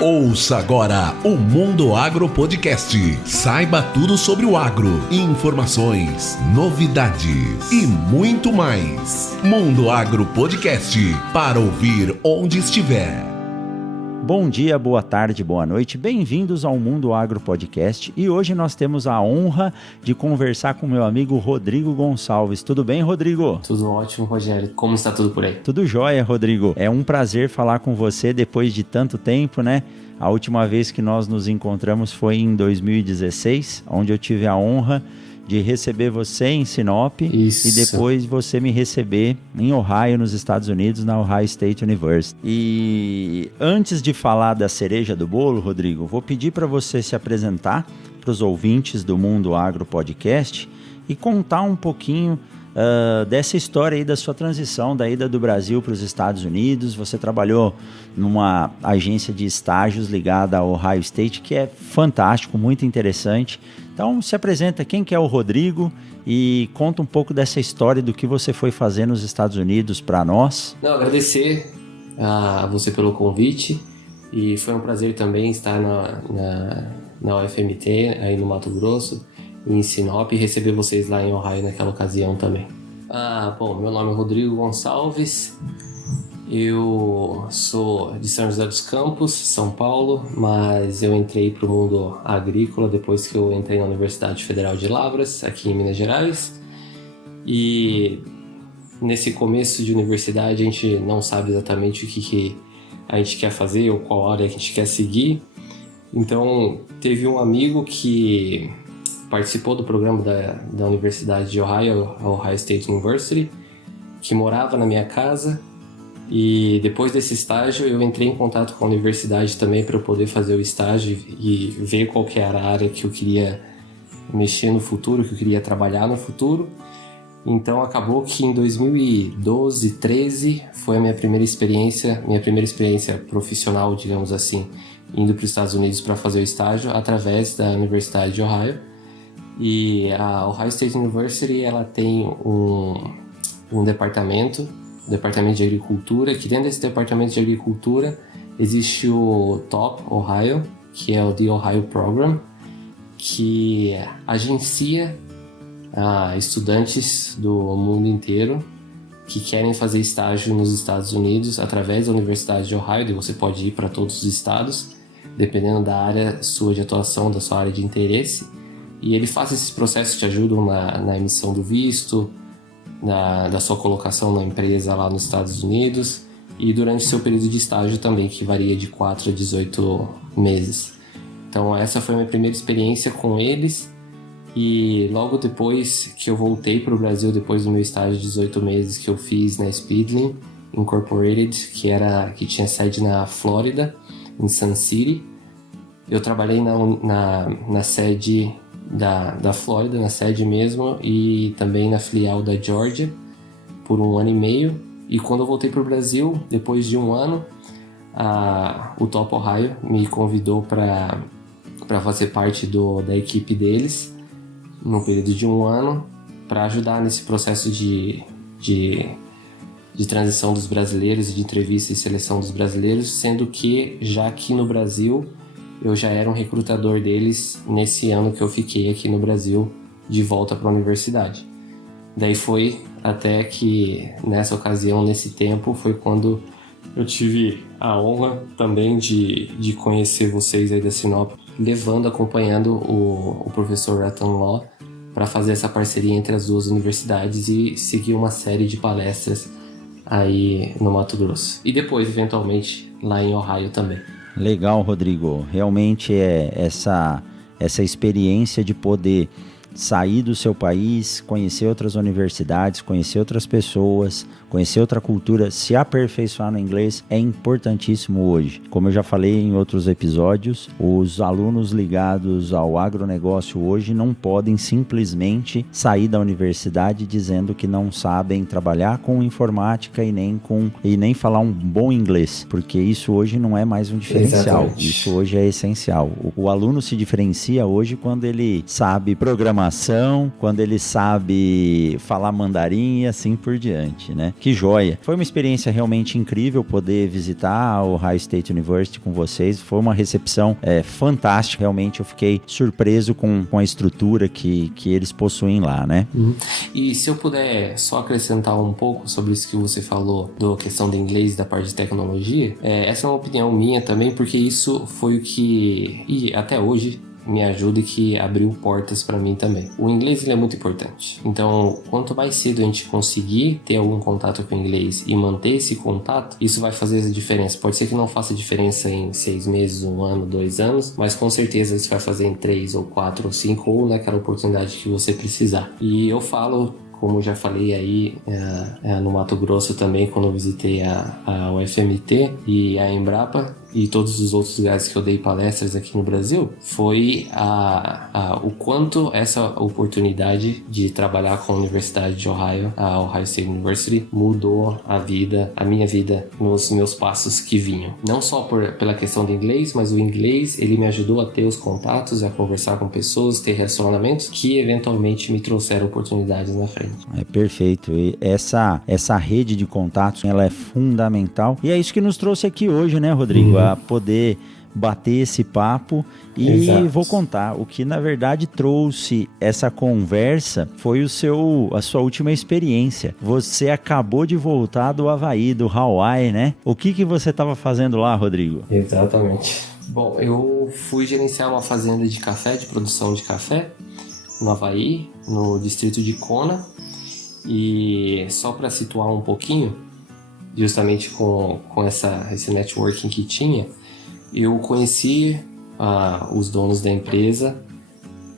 Ouça agora o Mundo Agro Podcast. Saiba tudo sobre o agro, informações, novidades e muito mais. Mundo Agro Podcast, para ouvir onde estiver. Bom dia, boa tarde, boa noite, bem-vindos ao Mundo Agro Podcast e hoje nós temos a honra de conversar com meu amigo Rodrigo Gonçalves. Tudo bem, Rodrigo? Tudo ótimo, Rogério. Como está tudo por aí? Tudo jóia, Rodrigo. É um prazer falar com você depois de tanto tempo, né? A última vez que nós nos encontramos foi em 2016, onde eu tive a honra de receber você em Sinop. Isso. E depois você me receber em Ohio, nos Estados Unidos, na Ohio State University. E antes de falar da cereja do bolo, Rodrigo, vou pedir para você se apresentar para os ouvintes do Mundo Agro Podcast e contar um pouquinho dessa história aí da sua transição da ida do Brasil para os Estados Unidos. Você trabalhou numa agência de estágios ligada ao Ohio State, que é fantástico, muito interessante. Então se apresenta, quem que é o Rodrigo e conta um pouco dessa história do que você foi fazer nos Estados Unidos para nós. Agradecer a você pelo convite e foi um prazer também estar na UFMT, aí no Mato Grosso, em Sinop, e receber vocês lá em Ohio naquela ocasião também. Bom, meu nome é Rodrigo Gonçalves, eu sou de São José dos Campos, São Paulo, mas eu entrei para o mundo agrícola depois que eu entrei na Universidade Federal de Lavras, aqui em Minas Gerais. E nesse começo de universidade a gente não sabe exatamente o que a gente quer fazer ou qual área a gente quer seguir. Então teve um amigo que participou do programa da Universidade de Ohio, a Ohio State University, que morava na minha casa. E depois desse estágio eu entrei em contato com a universidade também para eu poder fazer o estágio e ver qual que era a área que eu queria mexer no futuro, que eu queria trabalhar no futuro. Então acabou que em 2012, 13 foi a minha primeira experiência profissional, digamos assim, indo para os Estados Unidos para fazer o estágio através da Universidade de Ohio. E a Ohio State University, ela tem um departamento de agricultura, que dentro desse departamento de agricultura existe o Top Ohio, que é o The Ohio Program, que agencia estudantes do mundo inteiro que querem fazer estágio nos Estados Unidos através da Universidade de Ohio, e você pode ir para todos os estados, dependendo da área sua de atuação, da sua área de interesse. E ele faz esses processos que te ajudam na emissão do visto, da sua colocação na empresa lá nos Estados Unidos e durante seu período de estágio também, que varia de 4 a 18 meses. Então essa foi a minha primeira experiência com eles, e logo depois que eu voltei para o Brasil, depois do meu estágio de 18 meses que eu fiz na Speedlink Incorporated, que tinha sede na Flórida, em Sun City, eu trabalhei na sede da Flórida, na sede mesmo, e também na filial da Georgia por 1 ano e meio. E quando eu voltei para o Brasil, depois de 1 ano, o Top Ohio me convidou para fazer parte da equipe deles no período de 1 ano, para ajudar nesse processo de transição dos brasileiros, de entrevista e seleção dos brasileiros, sendo que já aqui no Brasil eu já era um recrutador deles nesse ano que eu fiquei aqui no Brasil de volta para a universidade. Daí foi até que nessa ocasião, nesse tempo, foi quando eu tive a honra também de conhecer vocês aí da Sinop, acompanhando o professor Rattan Law para fazer essa parceria entre as duas universidades e seguir uma série de palestras aí no Mato Grosso. E depois, eventualmente, lá em Ohio também. Legal, Rodrigo. Realmente é essa experiência de poder sair do seu país, conhecer outras universidades, conhecer outras pessoas, conhecer outra cultura, se aperfeiçoar no inglês é importantíssimo hoje. Como eu já falei em outros episódios, os alunos ligados ao agronegócio hoje não podem simplesmente sair da universidade dizendo que não sabem trabalhar com informática e nem falar um bom inglês, porque isso hoje não é mais um diferencial. Exatamente. Isso hoje é essencial. O aluno se diferencia hoje quando ele sabe programar programação, quando ele sabe falar mandarim e assim por diante, né? Que joia! Foi uma experiência realmente incrível poder visitar o Ohio State University com vocês. Foi uma recepção fantástica. Realmente eu fiquei surpreso com a estrutura que eles possuem lá, né? E se eu puder só acrescentar um pouco sobre isso que você falou, da questão do inglês, da parte de tecnologia, essa é uma opinião minha também, porque isso foi o que, e até hoje, me ajuda e que abriu portas para mim também. O inglês ele é muito importante. Então, quanto mais cedo a gente conseguir ter algum contato com o inglês e manter esse contato, isso vai fazer a diferença. Pode ser que não faça diferença em 6 meses, 1 ano, 2 anos, mas com certeza isso vai fazer em 3 ou 4 ou 5 ou naquela oportunidade que você precisar. E eu falo, como já falei aí no Mato Grosso também, quando eu visitei a UFMT e a Embrapa e todos os outros lugares que eu dei palestras aqui no Brasil, foi o quanto essa oportunidade de trabalhar com a Universidade de Ohio, a Ohio State University, mudou a minha vida nos meus passos que vinham. Não só pela questão do inglês, mas o inglês, ele me ajudou a ter os contatos, a conversar com pessoas, ter relacionamentos que eventualmente me trouxeram oportunidades na frente. Perfeito. E essa rede de contatos, ela é fundamental. E é isso que nos trouxe aqui hoje, né, Rodrigo? A poder bater esse papo e Exato. Vou contar, o que na verdade trouxe essa conversa foi a sua última experiência. Você acabou de voltar do Havaí, do Hawaii, né? O que você estava fazendo lá, Rodrigo? Exatamente. Bom, eu fui gerenciar uma fazenda de café, de produção de café, no Havaí, no distrito de Kona. E só para situar um pouquinho, justamente com esse networking que tinha, eu conheci os donos da empresa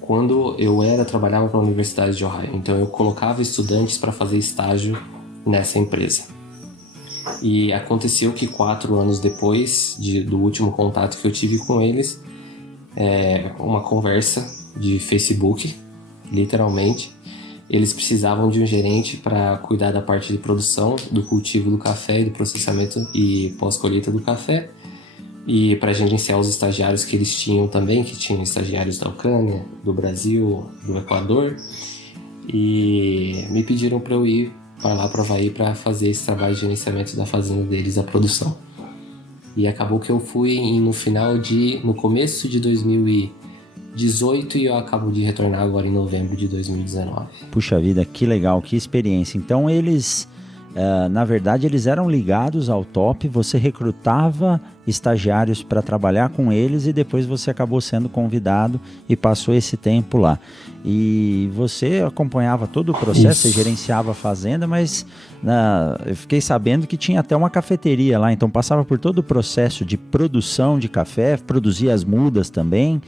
quando eu trabalhava para a Universidade de Ohio. Então eu colocava estudantes para fazer estágio nessa empresa. E aconteceu que 4 anos depois do último contato que eu tive com eles, uma conversa de Facebook, literalmente, eles precisavam de um gerente para cuidar da parte de produção, do cultivo do café, do processamento e pós-colheita do café, e para gerenciar os estagiários que eles tinham também, que tinham estagiários da Ucrânia, do Brasil, do Equador, e me pediram para eu ir para lá para o Havaí para fazer esse trabalho de gerenciamento da fazenda deles, a produção. E acabou que eu fui no começo de 2018 e eu acabo de retornar agora em novembro de 2019. Puxa vida, que legal, que experiência. Então eles, na verdade, eles eram ligados ao top, você recrutava estagiários para trabalhar com eles e depois você acabou sendo convidado e passou esse tempo lá. E você acompanhava todo o processo, você gerenciava a fazenda, mas eu fiquei sabendo que tinha até uma cafeteria lá, então passava por todo o processo de produção de café, produzia as mudas também,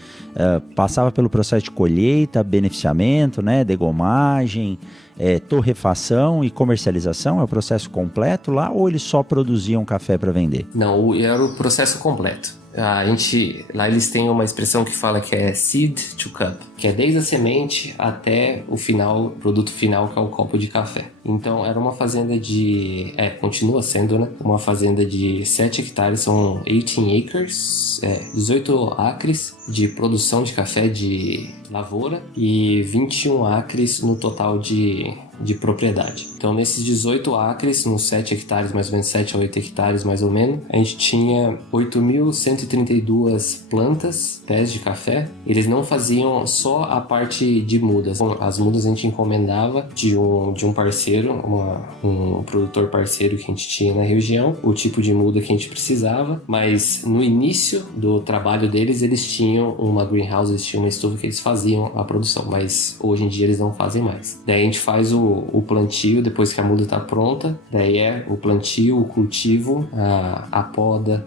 passava pelo processo de colheita, beneficiamento, né, degomagem, torrefação e comercialização, é o processo completo lá, ou eles só produziam café para vender? Não, era o processo completo. Lá eles têm uma expressão que fala que é seed to cup, que é desde a semente até o produto final, que é o copo de café. Então era uma fazenda continua sendo, né? Uma fazenda de 7 hectares, são 18 acres, 18 acres de produção de café de lavoura e 21 acres no total de propriedade. Então nesses 18 acres, nos 7 hectares, mais ou menos 7 a 8 hectares mais ou menos, a gente tinha 8.132 plantas, pés de café. Eles não faziam só a parte de mudas. As mudas a gente encomendava de um parceiro, um produtor parceiro que a gente tinha na região, o tipo de muda que a gente precisava, mas no início do trabalho deles, eles tinham uma greenhouse, eles tinham uma estufa que eles faziam a produção, mas hoje em dia eles não fazem mais. Daí a gente faz o plantio depois que a muda está pronta, daí o plantio, o cultivo, a poda,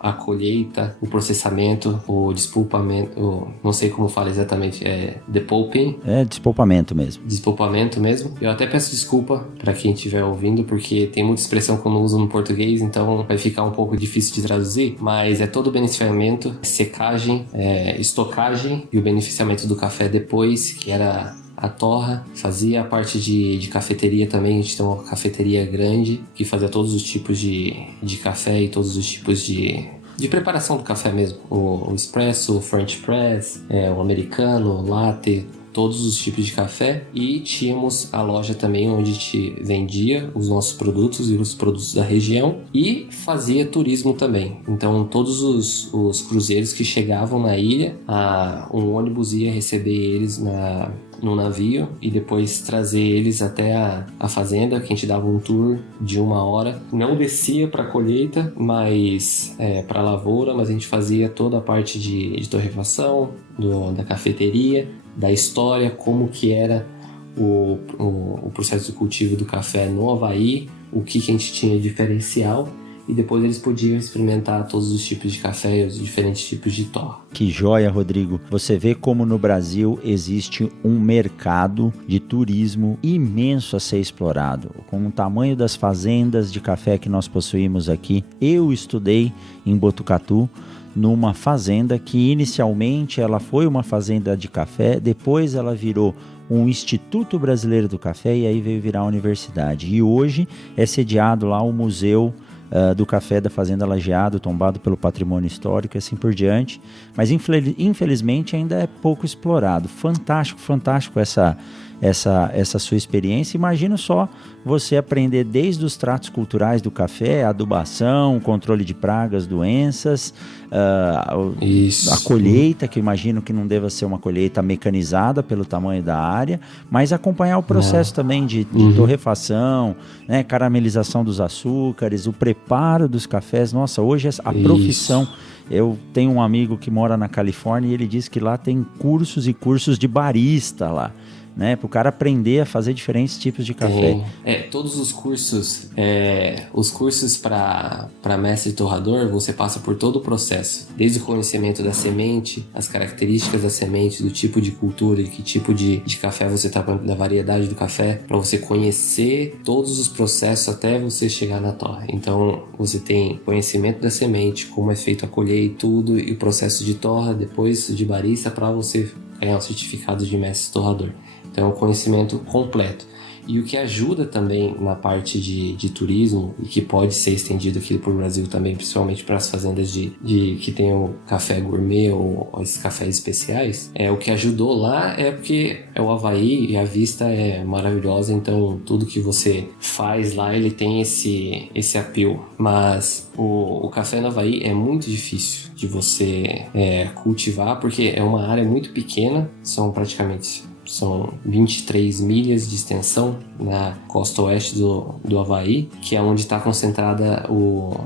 a colheita, o processamento, o despulpamento, não sei como fala exatamente, depulping. Despulpamento mesmo. Despulpamento mesmo. Eu até peço desculpa para quem estiver ouvindo, porque tem muita expressão que eu não uso no português, então vai ficar um pouco difícil de traduzir, mas é todo o beneficiamento, secagem, estocagem e o beneficiamento do café depois, que era a torra, fazia a parte de cafeteria também. A gente tem uma cafeteria grande que fazia todos os tipos de café e todos os tipos de preparação do café mesmo. O espresso, o French press, o americano, o latte, todos os tipos de café, e tínhamos a loja também onde a gente vendia os nossos produtos e os produtos da região e fazia turismo também. Então todos os cruzeiros que chegavam na ilha, um ônibus ia receber eles no navio e depois trazer eles até a fazenda, que a gente dava um tour de 1 hora. Não descia para a colheita, mas para a lavoura, mas a gente fazia toda a parte de torrefação, da cafeteria, da história, como que era o processo de cultivo do café no Havaí, o que a gente tinha de diferencial, e depois eles podiam experimentar todos os tipos de café e os diferentes tipos de torra. Que joia, Rodrigo. Você vê como no Brasil existe um mercado de turismo imenso a ser explorado. Com o tamanho das fazendas de café que nós possuímos aqui, eu estudei em Botucatu, numa fazenda que inicialmente ela foi uma fazenda de café, depois ela virou um Instituto Brasileiro do Café e aí veio virar a universidade. E hoje é sediado lá o Museu do Café da Fazenda Lajeado, tombado pelo patrimônio histórico e assim por diante, mas infelizmente ainda é pouco explorado. Fantástico essa sua experiência. Imagina só você aprender desde os tratos culturais do café, adubação, controle de pragas, doenças, a colheita, que eu imagino que não deva ser uma colheita mecanizada pelo tamanho da área, mas acompanhar o processo também de torrefação, né, caramelização dos açúcares, o preparo dos cafés. Nossa, hoje a profissão... Eu tenho um amigo que mora na Califórnia e ele diz que lá tem cursos e cursos de barista lá, né? Para o cara aprender a fazer diferentes tipos de café. Todos os cursos para mestre torrador, você passa por todo o processo, desde o conhecimento da semente, as características da semente, do tipo de cultura e que tipo de café você está plantando, da variedade do café, para você conhecer todos os processos até você chegar na torra. Então você tem conhecimento da semente, como é feito a colheita e tudo, e o processo de torra, depois de barista, para você ganhar o certificado de mestre torrador. Então, é um conhecimento completo. E o que ajuda também na parte de turismo, e que pode ser estendido aqui para o Brasil também, principalmente para as fazendas que tem o café gourmet ou esses cafés especiais, o que ajudou lá é porque é o Havaí e a vista é maravilhosa, então tudo que você faz lá, ele tem esse appeal. Mas o café no Havaí é muito difícil de você cultivar, porque é uma área muito pequena, são 23 milhas de extensão na costa oeste do Havaí, que é onde está concentrada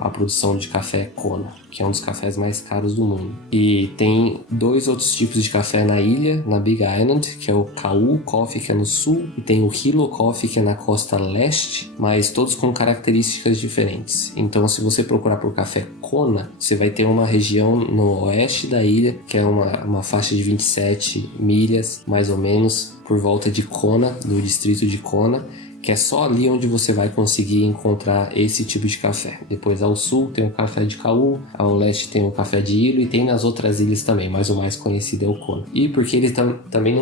a produção de café Kona, que é um dos cafés mais caros do mundo. E tem 2 outros tipos de café na ilha, na Big Island, que é o Kau Coffee, que é no sul, e tem o Hilo Coffee, que é na costa leste, mas todos com características diferentes. Então, se você procurar por café Kona, você vai ter uma região no oeste da ilha, que é uma faixa de 27 milhas, mais ou menos, por volta de Kona, do distrito de Kona, que é só ali onde você vai conseguir encontrar esse tipo de café. Depois ao sul tem o café de Kau, ao leste tem o café de Hilo e tem nas outras ilhas também, mas o mais conhecido é o Kona. E porque ele também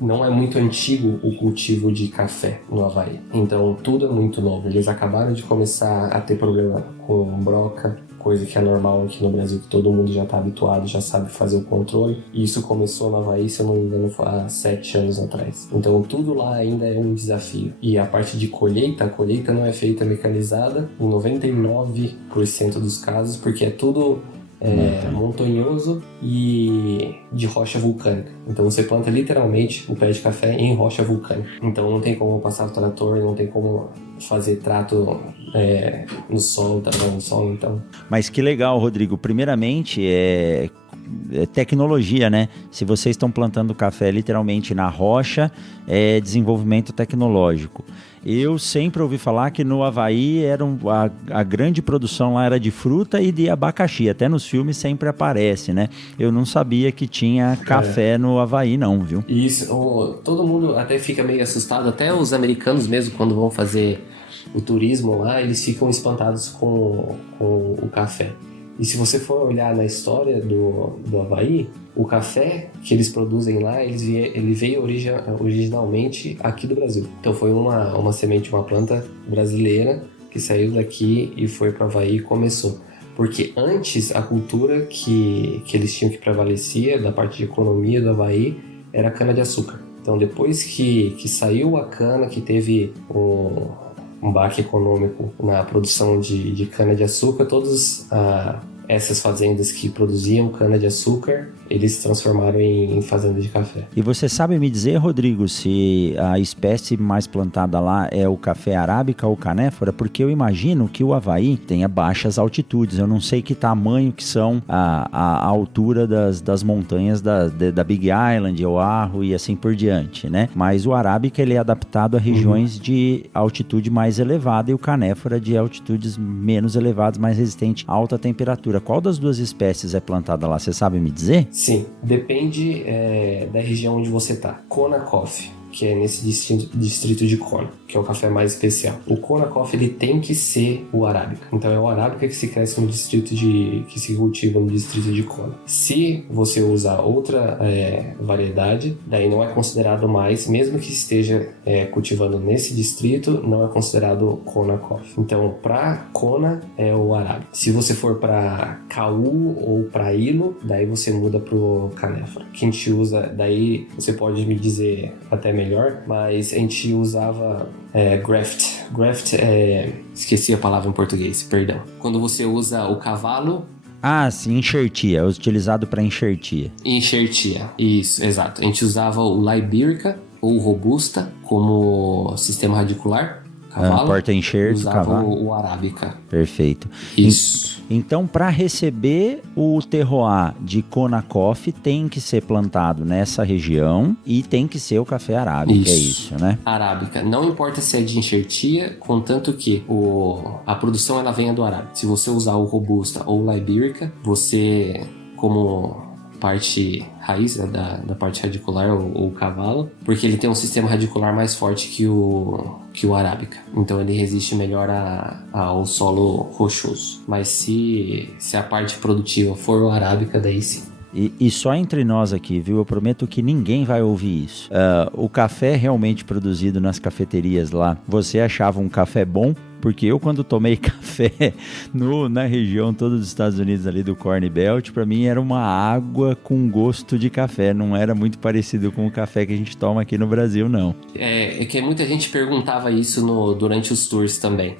não é muito antigo o cultivo de café no Havaí, então tudo é muito novo. Eles acabaram de começar a ter problema com broca, coisa que é normal aqui no Brasil, que todo mundo já está habituado, já sabe fazer o controle. E isso começou no Havaí, se eu não me engano, há 7 anos atrás. Então tudo lá ainda é um desafio. E a parte de colheita, a colheita não é feita mecanizada em 99% dos casos, porque é tudo montanhoso e de rocha vulcânica. Então você planta literalmente o pé de café em rocha vulcânica. Então não tem como passar o trator, não tem como fazer trato no sol, trabalhar no sol, então. Mas que legal, Rodrigo. Primeiramente, é tecnologia, né? Se vocês estão plantando café literalmente na rocha, é desenvolvimento tecnológico. Eu sempre ouvi falar que no Havaí a grande produção lá era de fruta e de abacaxi. Até nos filmes sempre aparece, né? Eu não sabia que tinha café no Havaí, não, viu? Isso. Todo mundo até fica meio assustado. Até os americanos mesmo, quando vão fazer o turismo lá, eles ficam espantados com o café. E se você for olhar na história do Havaí, o café que eles produzem lá, ele veio originalmente aqui do Brasil. Então foi uma semente, uma planta brasileira que saiu daqui e foi para o Havaí e começou. Porque antes a cultura que eles tinham que prevalecia da parte de economia do Havaí era a cana-de-açúcar. Então, depois que saiu a cana, que teve um baque econômico na produção de cana-de-açúcar, todas essas fazendas que produziam cana-de-açúcar, eles se transformaram em fazenda de café. E você sabe me dizer, Rodrigo, se a espécie mais plantada lá é o café arábica ou canéfora? Porque eu imagino que o Havaí tenha baixas altitudes. Eu não sei que tamanho que são a altura das montanhas da Big Island, Oahu e assim por diante, né? Mas o arábica, ele é adaptado a regiões de altitude mais elevada e o canéfora de altitudes menos elevadas, mais resistente a alta temperatura. Qual das duas espécies é plantada lá? Você sabe me dizer? Sim, depende da região onde você está. Kona Coffee, que é nesse distrito de Kona, que é o café mais especial. O Kona Coffee, ele tem que ser o arábica. Então é o arábica que se cresce no distrito que se cultiva no distrito de Kona. Se você usar outra variedade, daí não é considerado mais, mesmo que esteja cultivando nesse distrito, não é considerado Kona Coffee. Então, para Kona é o arábica. Se você for para Kau ou para Ilo, daí você muda pro canéfora. Que a gente usa, daí você pode me dizer até melhor, mas a gente usava graft. Graft esqueci a palavra em português, perdão. Quando você usa o cavalo... Ah, sim, enxertia, é utilizado para enxertia. Enxertia, isso, exato. A gente usava o Liberica ou Robusta como sistema radicular. Cavalo, porta-enxerto, cavalo. O arábica. Perfeito. Isso. Então, para receber o terroir de Kona Coffee, tem que ser plantado nessa região e tem que ser o café arábica, é isso, né? Arábica. Não importa se é de enxertia, contanto que a produção ela venha do arábica. Se você usar o Robusta ou o Liberica, você, como parte raiz da parte radicular ou o cavalo, porque ele tem um sistema radicular mais forte que o arábica, então ele resiste melhor ao solo rochoso. Mas se a parte produtiva for o arábica, daí sim. E só entre nós aqui, viu? Eu prometo que ninguém vai ouvir isso. O café realmente produzido nas cafeterias lá, você achava um café bom? Porque eu, quando tomei café na região toda dos Estados Unidos ali do Corn Belt, para mim era uma água com gosto de café. Não era muito parecido com o café que a gente toma aqui no Brasil, não. É que muita gente perguntava isso durante os tours também.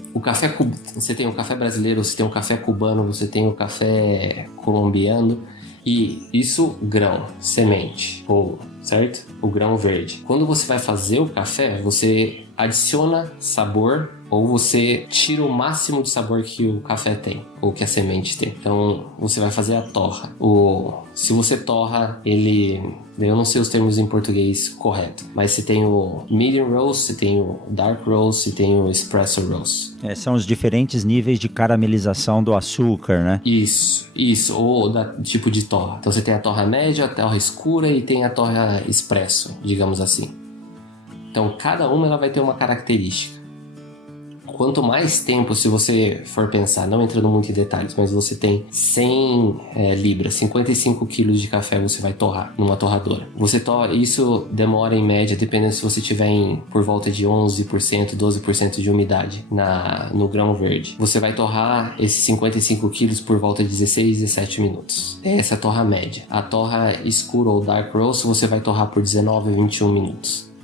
Você tem o café brasileiro, você tem o café cubano, você tem o café colombiano. E isso, grão, semente, ou certo? O grão verde. Quando você vai fazer o café, você adiciona sabor ou você tira o máximo de sabor que o café tem, ou que a semente tem. Então, você vai fazer a torra. Se você torra ele... Eu não sei os termos em português correto, mas você tem o medium roast, você tem o dark roast, você tem o espresso roast. São os diferentes níveis de caramelização do açúcar, né? Isso, ou tipo de torra. Então você tem a torra média, a torra escura e tem a torra expresso, digamos assim. Então cada uma ela vai ter uma característica. Quanto mais tempo, se você for pensar, não entrando muito em detalhes, mas você tem 100 libras, 55 quilos de café você vai torrar numa torradora. Isso demora em média, dependendo se você tiver por volta de 11%, 12% de umidade no grão verde. Você vai torrar esses 55 quilos por volta de 16, 17 minutos. Essa é a torra média. A torra escura ou dark roast você vai torrar por 19, 21 minutos.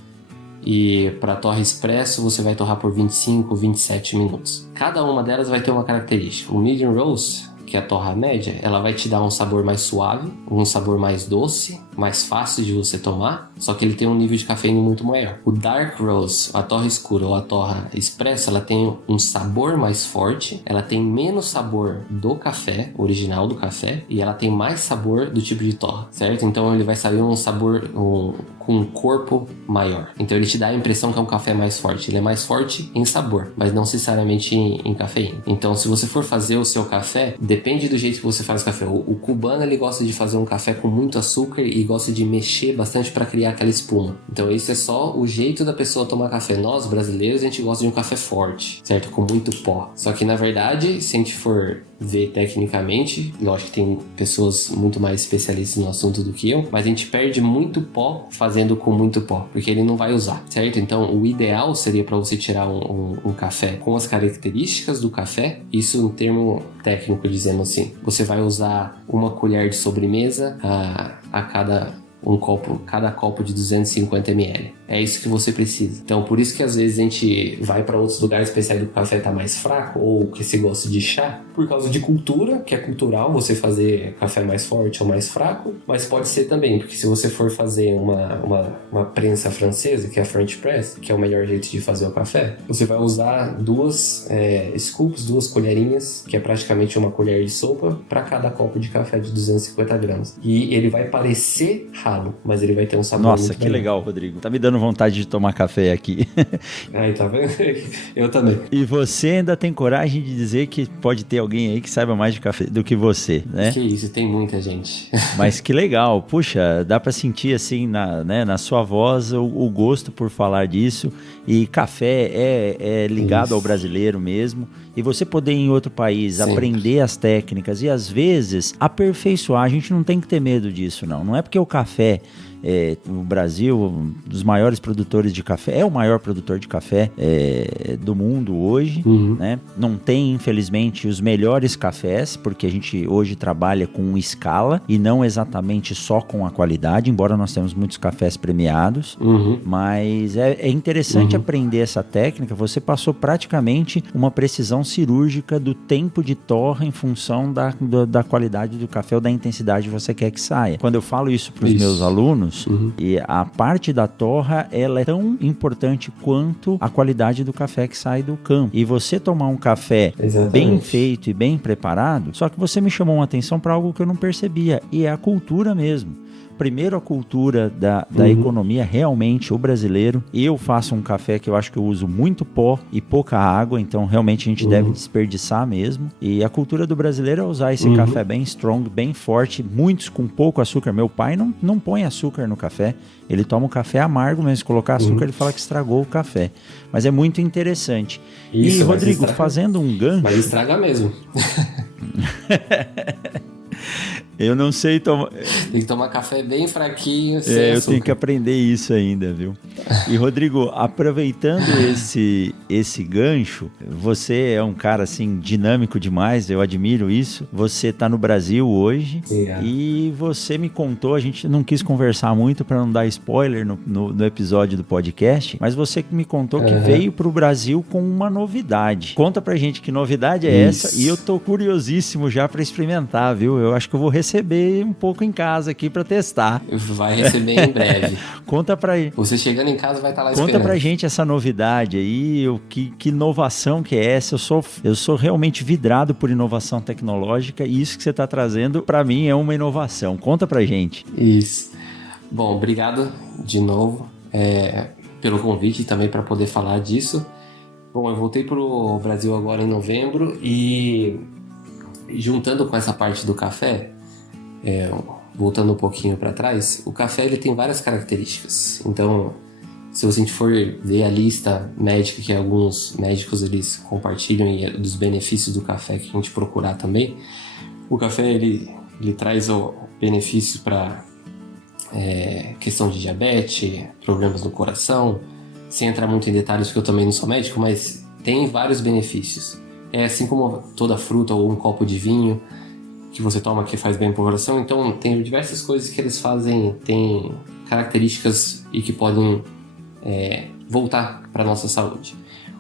E para a torra expresso você vai torrar por 25, 27 minutos. Cada uma delas vai ter uma característica. O medium roast, que é a torra média, ela vai te dar um sabor mais suave, um sabor mais doce, mais fácil de você tomar, só que ele tem um nível de cafeína muito maior. O dark roast, a torra escura ou a torra expressa, ela tem um sabor mais forte, ela tem menos sabor do café, original do café, e ela tem mais sabor do tipo de torra, certo? Então ele vai sair um sabor com um corpo maior. Então ele te dá a impressão que é um café mais forte. Ele é mais forte em sabor, mas não necessariamente em cafeína. Então se você for fazer o seu café, depende do jeito que você faz o café. O cubano ele gosta de fazer um café com muito açúcar e gosta de mexer bastante para criar aquela espuma. Então isso é só o jeito da pessoa tomar café. Nós brasileiros a gente gosta de um café forte, certo? Com muito pó. Só que na verdade, se a gente for ver tecnicamente, lógico que tem pessoas muito mais especialistas no assunto do que eu, mas a gente perde muito pó fazendo com muito pó, porque ele não vai usar, certo? Então o ideal seria para você tirar um café com as características do café, isso em termo técnico dizendo assim, você vai usar uma colher de sobremesa a cada cada copo de 250 ml. É isso que você precisa. Então, por isso que às vezes a gente vai para outros lugares especiais que o café tá mais fraco, ou que você gosta de chá, por causa de cultura, que é cultural você fazer café mais forte ou mais fraco, mas pode ser também, porque se você for fazer uma prensa francesa, que é a French Press, que é o melhor jeito de fazer o café, você vai usar duas scoops, 2 colherinhas, que é praticamente uma colher de sopa, para cada copo de café de 250 gramas. E ele vai parecer ralo, mas ele vai ter um sabor Nossa, muito que bem. legal, Rodrigo. Tá me dando vontade de tomar café aqui. Aí, tá vendo? Eu também. E você ainda tem coragem de dizer que pode ter alguém aí que saiba mais de café do que você, né? Que isso, tem muita gente. Mas que legal. Puxa, dá pra sentir assim na sua voz o gosto por falar disso. E café é ligado Isso. ao brasileiro mesmo. E você poder ir em outro país, Sempre. aprender as técnicas e às vezes aperfeiçoar. A gente não tem que ter medo disso, não. Não é porque o café... o Brasil, um dos maiores produtores de café, é o maior produtor de café do mundo hoje, né? Não tem, infelizmente, os melhores cafés, porque a gente hoje trabalha com escala e não exatamente só com a qualidade, embora nós temos muitos cafés premiados, mas é interessante aprender essa técnica. Você passou praticamente uma precisão cirúrgica do tempo de torra em função da qualidade do café ou da intensidade que você quer que saia. Quando eu falo isso para os meus alunos, e a parte da torra, ela é tão importante quanto a qualidade do café que sai do campo. E você tomar um café bem feito e bem preparado, só que você me chamou uma atenção para algo que eu não percebia, e é a cultura mesmo. Primeiro, a cultura da economia, realmente, o brasileiro. Eu faço um café que eu acho que eu uso muito pó e pouca água, então realmente a gente deve desperdiçar mesmo. E a cultura do brasileiro é usar esse café bem strong, bem forte, muitos com pouco açúcar. Meu pai não põe açúcar no café, ele toma o café amargo, mas se colocar açúcar ele fala que estragou o café. Mas é muito interessante. Isso, e, Rodrigo, fazendo um gancho... Mas estraga mesmo. Eu não sei tomar... Tem que tomar café bem fraquinho, sem eu açúcar. tenho que aprender isso ainda, viu? E, Rodrigo, aproveitando esse gancho, você é um cara, assim, dinâmico demais, eu admiro isso. Você tá no Brasil hoje e você me contou, a gente não quis conversar muito para não dar spoiler no episódio do podcast, mas você me contou que veio pro Brasil com uma novidade. Conta pra gente que novidade é essa, e eu tô curiosíssimo já para experimentar, viu? Eu acho que eu vou receber um pouco em casa aqui para testar. Vai receber em breve. Conta pra aí. Você chegando em casa vai estar lá esperando. Conta pra gente essa novidade aí, que inovação que é essa. Eu sou realmente vidrado por inovação tecnológica, e isso que você tá trazendo, pra mim, é uma inovação. Conta pra gente. Isso. Bom, obrigado de novo pelo convite e também para poder falar disso. Bom, eu voltei pro Brasil agora em novembro e juntando com essa parte do café, voltando um pouquinho para trás, o café ele tem várias características. Então, se a gente for ver a lista médica que alguns médicos eles compartilham e dos benefícios do café que a gente procurar também, o café ele traz benefícios para questão de diabetes, problemas no coração, sem entrar muito em detalhes porque eu também não sou médico, mas tem vários benefícios. É assim como toda fruta ou um copo de vinho que você toma que faz bem para o coração. Então tem diversas coisas que eles fazem, tem características e que podem voltar para a nossa saúde.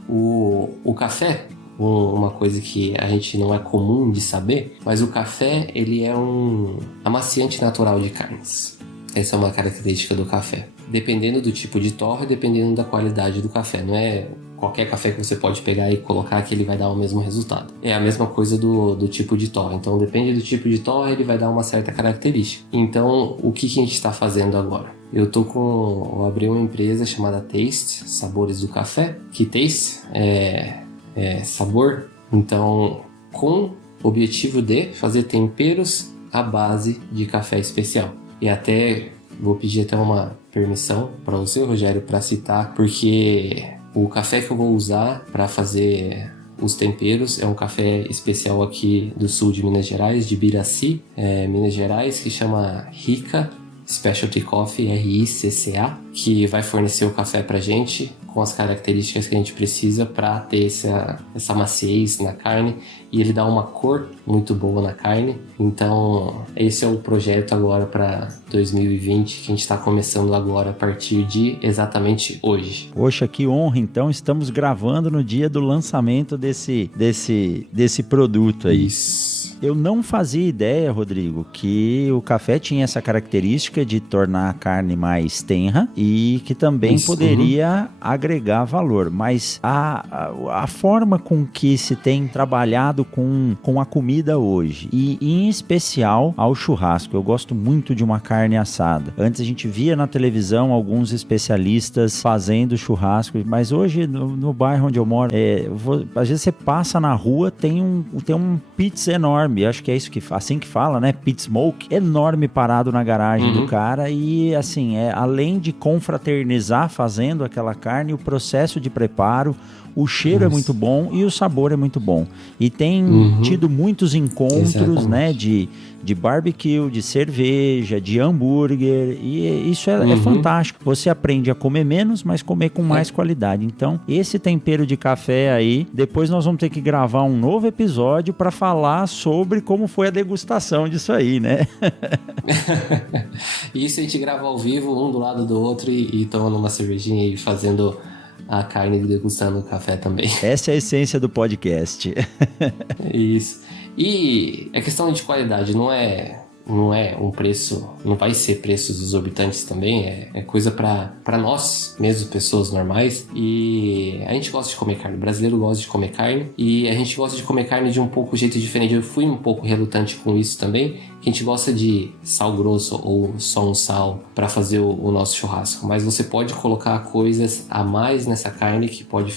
O café, uma coisa que a gente não é comum de saber, mas o café ele é um amaciante natural de carnes. Essa é uma característica do café. Dependendo do tipo de torra, dependendo da qualidade do café. Não é qualquer café que você pode pegar e colocar que ele vai dar o mesmo resultado. É a mesma coisa do tipo de torra. Então, depende do tipo de torra, ele vai dar uma certa característica. Então, o que a gente está fazendo agora? Eu abri uma empresa chamada Taste, Sabores do Café. Que Taste é sabor. Então, com o objetivo de fazer temperos à base de café especial. E até vou pedir até uma permissão para você, Rogério, para citar, porque o café que eu vou usar para fazer os temperos é um café especial aqui do sul de Minas Gerais, de Biraci, Minas Gerais, que chama Rica Specialty Coffee, RICCA, que vai fornecer o café pra gente com as características que a gente precisa para ter essa maciez na carne e ele dá uma cor muito boa na carne. Então, esse é o projeto agora para 2020, que a gente está começando agora a partir de exatamente hoje. Poxa, que honra! Então, estamos gravando no dia do lançamento desse produto aí. Isso. Eu não fazia ideia, Rodrigo, que o café tinha essa característica de tornar a carne mais tenra e que também poderia agregar valor. Mas a forma com que se tem trabalhado com a comida hoje, e em especial ao churrasco, eu gosto muito de uma carne assada. Antes a gente via na televisão alguns especialistas fazendo churrasco, mas hoje no bairro onde eu moro, às vezes você passa na rua, tem um pizza enorme. Acho que é isso assim que fala, né? Pit smoke, enorme parado na garagem do cara e assim, além de confraternizar fazendo aquela carne, o processo de preparo, o cheiro é muito bom e o sabor é muito bom. E tem tido muitos encontros, né, de barbecue, de cerveja, de hambúrguer, e isso é fantástico. Você aprende a comer menos, mas comer com mais qualidade. Então, esse tempero de café aí, depois nós vamos ter que gravar um novo episódio para falar sobre como foi a degustação disso aí, né? Isso a gente grava ao vivo, um do lado do outro e tomando uma cervejinha e fazendo a carne e degustando o café também. Essa é a essência do podcast. Isso. E a questão de qualidade não é um preço, não vai ser preços exorbitantes também, é coisa para nós mesmo, pessoas normais, e a gente gosta de comer carne, o brasileiro gosta de comer carne, e a gente gosta de comer carne de um pouco jeito diferente. Eu fui um pouco relutante com isso também, que a gente gosta de sal grosso ou só um sal para fazer o nosso churrasco, mas você pode colocar coisas a mais nessa carne que pode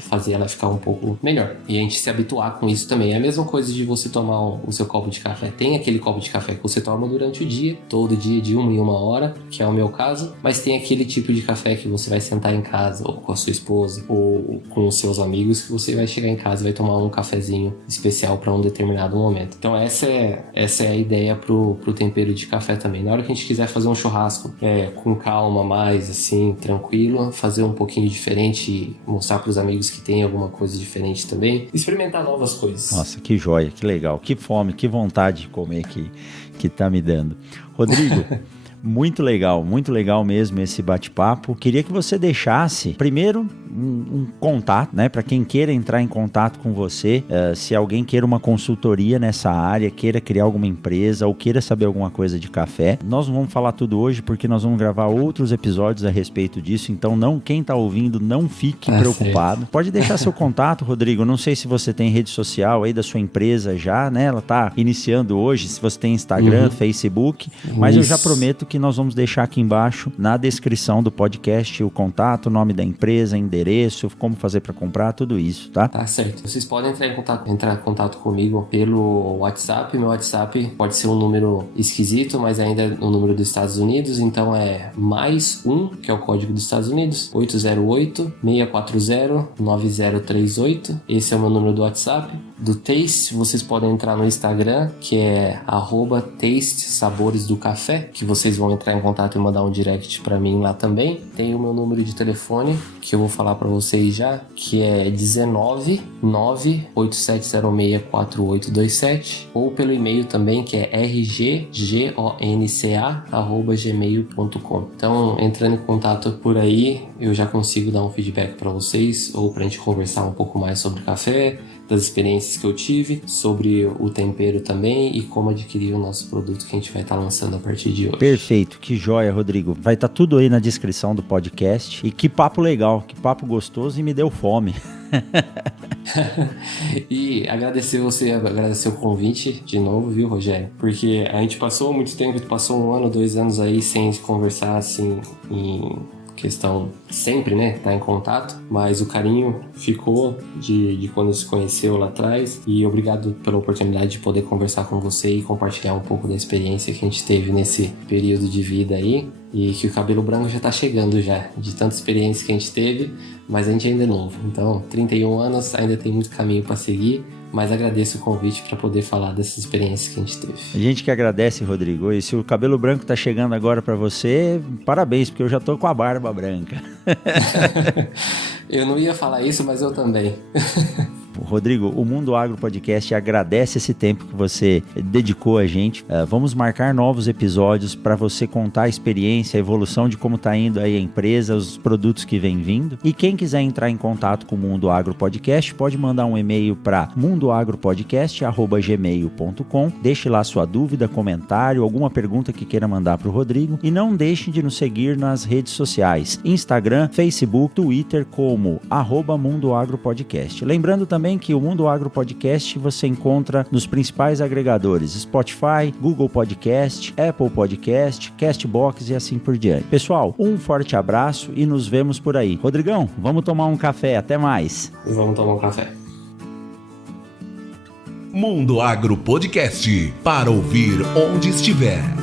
fazer ela ficar um pouco melhor, e a gente se habituar com isso também. É a mesma coisa de você tomar o seu copo de café. Tem aquele copo de café que você toma durante o dia, todo dia de 1 em 1 hora, que é o meu caso, mas tem aquele tipo de café que você vai sentar em casa ou com a sua esposa ou com os seus amigos, que você vai chegar em casa e vai tomar um cafezinho especial para um determinado momento. Então essa é a ideia pro tempero de café também. Na hora que a gente quiser fazer um churrasco com calma, mais assim, tranquilo, fazer um pouquinho diferente e mostrar pros amigos que tem alguma coisa diferente também, experimentar novas coisas. Nossa, que joia, que legal, que fome, que vontade de comer que tá me dando. Rodrigo, muito legal mesmo esse bate-papo. Queria que você deixasse, primeiro, um contato, né? Para quem queira entrar em contato com você, se alguém queira uma consultoria nessa área, queira criar alguma empresa ou queira saber alguma coisa de café. Nós não vamos falar tudo hoje porque nós vamos gravar outros episódios a respeito disso, então quem tá ouvindo, não fique preocupado. Certo. Pode deixar seu contato, Rodrigo. Não sei se você tem rede social aí da sua empresa já, né? Ela tá iniciando hoje, se você tem Instagram, Facebook, mas eu já prometo que nós vamos deixar aqui embaixo na descrição do podcast o contato, o nome da empresa, endereço, como fazer para comprar, tudo isso, tá? Tá certo. Vocês podem entrar em contato comigo pelo WhatsApp. Meu WhatsApp pode ser um número esquisito, mas ainda é um número dos Estados Unidos, então é +1, que é o código dos Estados Unidos, 808-640-9038. Esse é o meu número do WhatsApp. Do Taste, vocês podem entrar no Instagram, que é @Taste Sabores do Café, que vocês vão entrar em contato e mandar um direct pra mim lá também. Tem o meu número de telefone, que eu vou falar pra vocês já, que é 19987064827, ou pelo e-mail também, que é rggonca@gmail.com. Então, entrando em contato por aí, eu já consigo dar um feedback pra vocês, ou pra gente conversar um pouco mais sobre café, das experiências que eu tive, sobre o tempero também e como adquirir o nosso produto que a gente vai estar lançando a partir de hoje. Perfeito, que joia, Rodrigo. Vai estar tudo aí na descrição do podcast. E que papo legal, que papo gostoso e me deu fome. E agradecer o convite de novo, viu, Rogério? Porque a gente passou muito tempo, passou 1 ano, 2 anos aí sem conversar assim em questão sempre, né, tá em contato, mas o carinho ficou de quando se conheceu lá atrás, e obrigado pela oportunidade de poder conversar com você e compartilhar um pouco da experiência que a gente teve nesse período de vida aí, e que o cabelo branco já tá chegando já, de tanta experiência que a gente teve, mas a gente ainda é novo, então 31 anos, ainda tem muito caminho para seguir, mas agradeço o convite para poder falar dessas experiências que a gente teve. A gente que agradece, Rodrigo. E se o cabelo branco tá chegando agora para você, parabéns, porque eu já tô com a barba branca. Eu não ia falar isso, mas eu também. Rodrigo, o Mundo Agro Podcast agradece esse tempo que você dedicou a gente. Vamos marcar novos episódios para você contar a experiência, a evolução de como está indo aí a empresa, os produtos que vem vindo. E quem quiser entrar em contato com o Mundo Agro Podcast, pode mandar um e-mail para mundoagropodcast@gmail.com. Deixe lá sua dúvida, comentário, alguma pergunta que queira mandar para o Rodrigo. E não deixe de nos seguir nas redes sociais, Instagram, Facebook, Twitter, como @mundoagropodcast. Lembrando também que o Mundo Agro Podcast você encontra nos principais agregadores: Spotify, Google Podcast, Apple Podcast, Castbox e assim por diante. Pessoal, um forte abraço e nos vemos por aí. Rodrigão, vamos tomar um café. Até mais. Vamos tomar um café. Mundo Agro Podcast, para ouvir onde estiver.